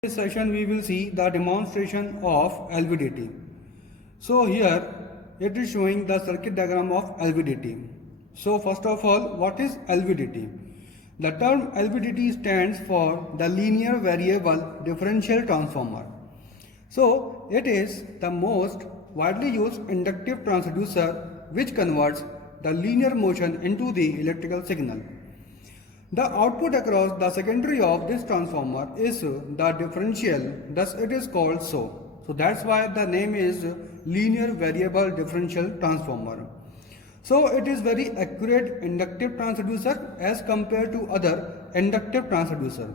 In this session we will see the demonstration of LVDT. So here it is showing the circuit diagram of LVDT. So first of all, what is LVDT? The term LVDT stands for the linear variable differential transformer. So it is the most widely used inductive transducer which converts the linear motion into the electrical signal. The output across the secondary of this transformer is the differential, thus it is called so. So that's why the name is linear variable differential transformer. So it is very accurate inductive transducer as compared to other inductive transducer.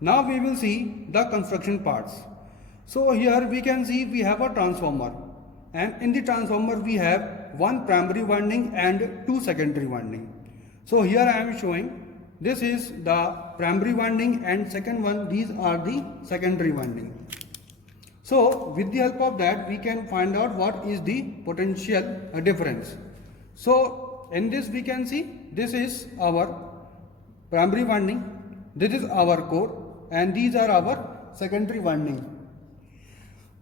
Now we will see the construction parts. So here we can see we have a transformer, and in the transformer we have one primary winding and two secondary winding. So here I am showing this is the primary winding and second one, these are the secondary winding. So with the help of that we can find out what is the potential difference. So in this we can see this is our primary winding, this is our core, and these are our secondary winding.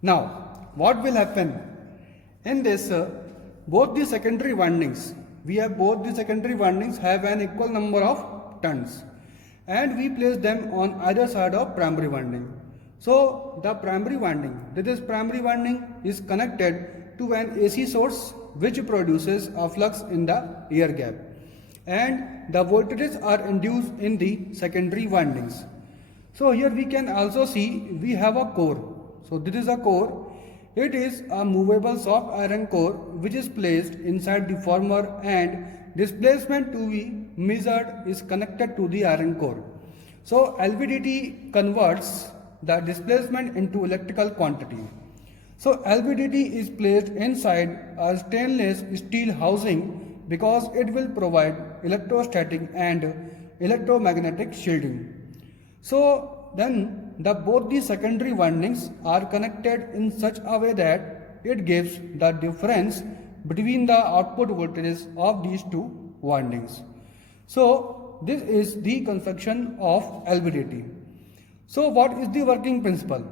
Now what will happen in this both the secondary windings, we have both the secondary windings have an equal number of turns, and we place them on either side of primary winding. So the primary winding, this primary winding is connected to an AC source which produces a flux in the air gap, and the voltages are induced in the secondary windings. So here we can also see we have a core. So this is a core. It is a movable soft iron core which is placed inside the former, and displacement to be measured is connected to the iron core. So LVDT converts the displacement into electrical quantity. So LVDT is placed inside a stainless steel housing because it will provide electrostatic and electromagnetic shielding. So then both the secondary windings are connected in such a way that it gives the difference between the output voltages of these two windings. So this is the construction of LVDT. So what is the working principle?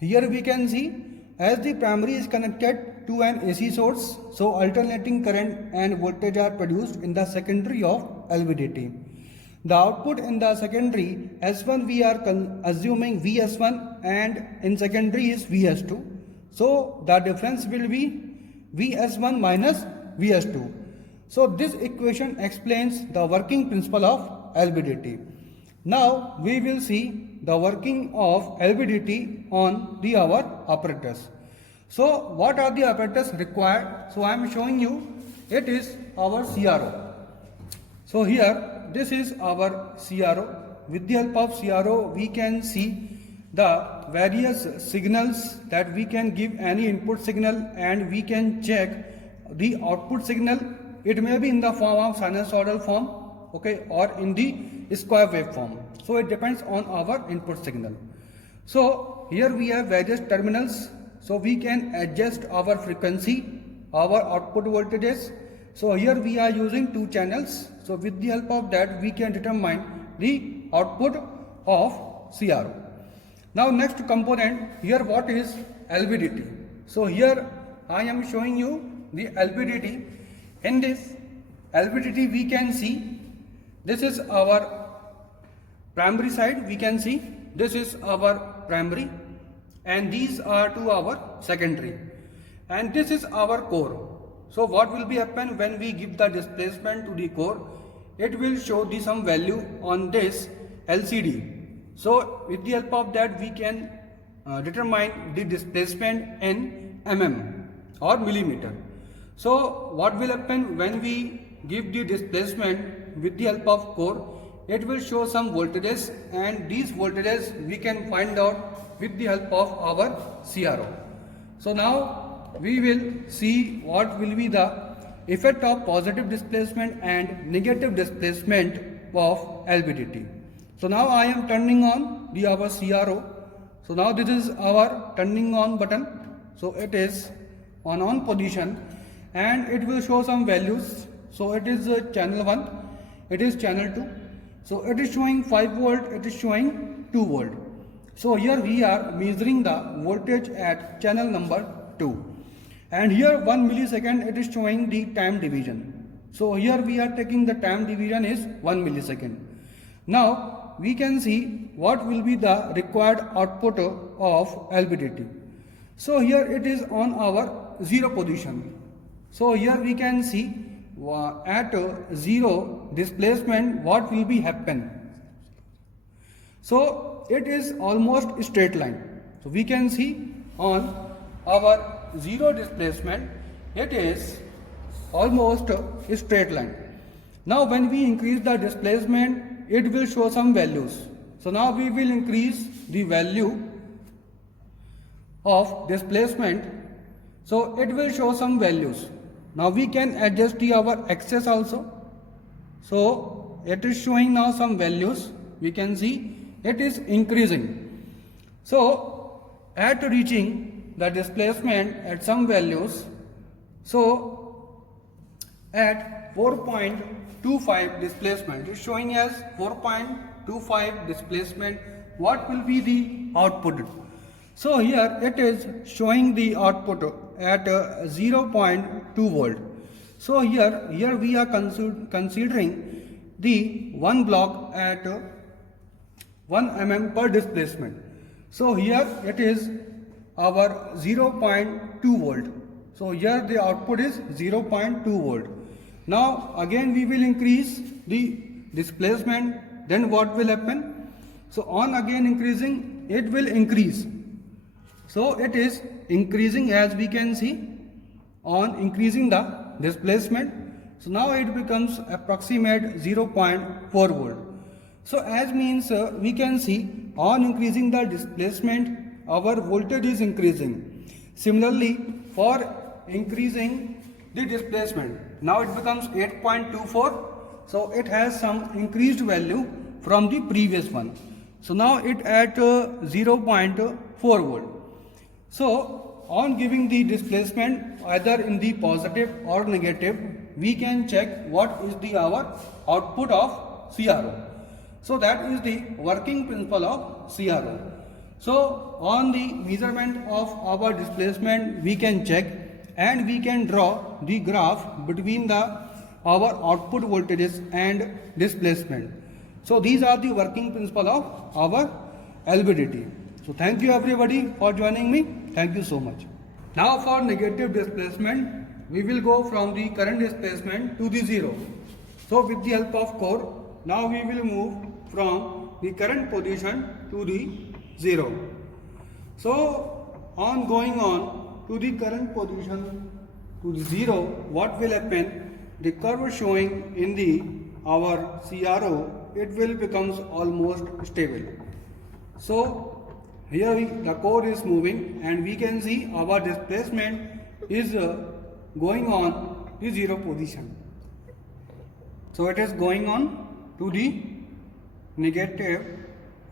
Here we can see as the primary is connected to an AC source, so alternating current and voltage are produced in the secondary of LVDT. The output in the secondary S1 we are assuming VS1, and in secondary is VS2. So the difference will be VS1 minus VS2. So this equation explains the working principle of LVDT. Now we will see the working of LVDT on our apparatus. So what are the apparatus required? So I am showing you it is our CRO. So here this is our CRO. With the help of CRO we can see the various signals that we can give any input signal, and we can check the output signal. It may be in the form of sinusoidal form, okay, or in the square wave form. So it depends on our input signal. So here we have various terminals, so we can adjust our frequency, our output voltages. So here we are using two channels. So with the help of that we can determine the output of CRO. Now next component, here what is LVDT? So here I am showing you the LVDT. In this LVDT we can see this is our primary side, we can see this is our primary, and these are to our secondary, and this is our core. So what will be happen when we give the displacement to the core? It will show the some value on this LCD. So with the help of that we can determine the displacement in mm or millimeter. So what will happen when we give the displacement with the help of core? It will show some voltages, and these voltages we can find out with the help of our CRO. So now we will see what will be the effect of positive displacement and negative displacement of LVDT. So now I am turning on our CRO. So now this is our turning on button. So it is on position, and it will show some values. So it is channel 1, it is channel 2. So it is showing 5 volt, it is showing 2 volt. So here we are measuring the voltage at channel number 2. And here 1 millisecond it is showing the time division. So here we are taking the time division is 1 millisecond. Now we can see what will be the required output of LVDT. So here it is on our 0 position. So here we can see at 0 displacement what will be happen. So it is almost straight line. So we can see on our 0 displacement it is almost a straight line. Now when we increase the displacement it will show some values. So now we will increase the value of displacement. So it will show some values. Now we can adjust our axis also. So it is showing now some values. We can see it is increasing. So at reaching the displacement at some values, so at 4.25 displacement is showing as 4.25 displacement, what will be the output? So here it is showing the output at 0.2 volt. So here we are considering the one block at 1 mm per displacement. So here it is our 0.2 volt. So here the output is 0.2 volt. Now again we will increase the displacement, then what will happen? So on again increasing, it will increase. So it is increasing, as we can see, on increasing the displacement. So now it becomes approximate 0.4 volt. So as means we can see on increasing the displacement our voltage is increasing. Similarly for increasing the displacement, now it becomes 8.24. So it has some increased value from the previous one. So now it at 0.4 volt. So on giving the displacement either in the positive or negative, we can check what is the our output of CRO. So that is the working principle of CRO. So on the measurement of our displacement we can check and we can draw the graph between our output voltages and displacement. So these are the working principle of our LVDT. So thank you everybody for joining me. Thank you so much. Now for negative displacement, we will go from the current displacement to the 0. So with the help of core, now we will move from the current position to the 0. So on going on to the current position to the 0, what will happen? The curve showing in the our CRO, it will becomes almost stable. So here the core is moving and we can see our displacement is going on the 0 position. So it is going on to the negative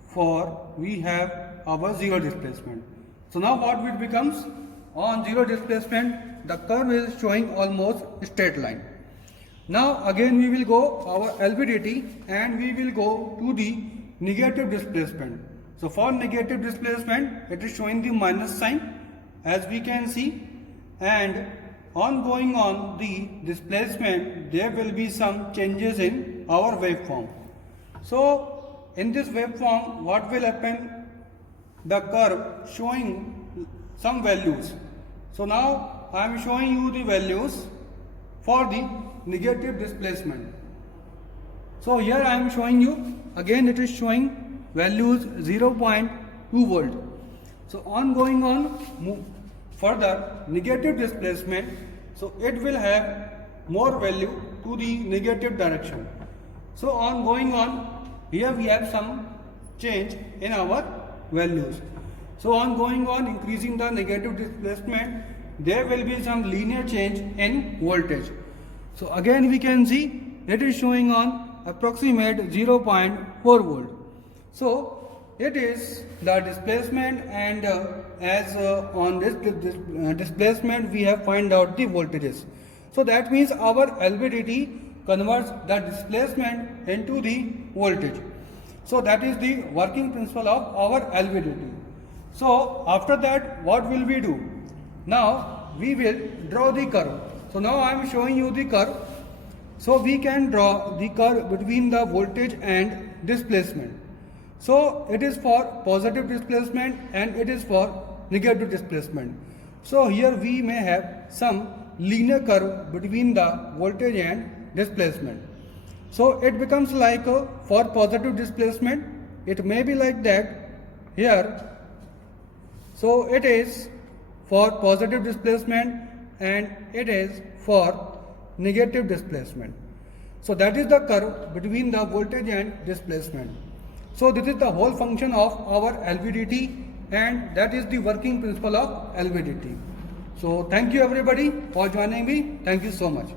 for we have our 0 displacement. So now what it becomes? On 0 displacement the curve is showing almost straight line. Now again we will go our LVDT and we will go to the negative displacement. So for negative displacement it is showing the minus sign as we can see, and on going on the displacement there will be some changes in our waveform. So in this waveform what will happen? The curve showing some values. So now I am showing you the values for the negative displacement. So here I am showing you, again it is showing values 0.2 volt. So on going on further negative displacement, so it will have more value to the negative direction. So on going on, here we have some change in our values. So on going on increasing the negative displacement, there will be some linear change in voltage. So again we can see it is showing on approximate 0.4 volt. So it is the displacement, and as on this displacement we have find out the voltages. So that means our LVDT converts the displacement into the voltage. So that is the working principle of our LVDT. So after that, what will we do? Now we will draw the curve. So now I am showing you the curve. So we can draw the curve between the voltage and displacement. So it is for positive displacement and it is for negative displacement. So here we may have some linear curve between the voltage and displacement. So it becomes like for positive displacement, it may be like that here. So it is for positive displacement and it is for negative displacement. So that is the curve between the voltage and displacement. So this is the whole function of our LVDT and that is the working principle of LVDT. So thank you everybody for joining me. Thank you so much.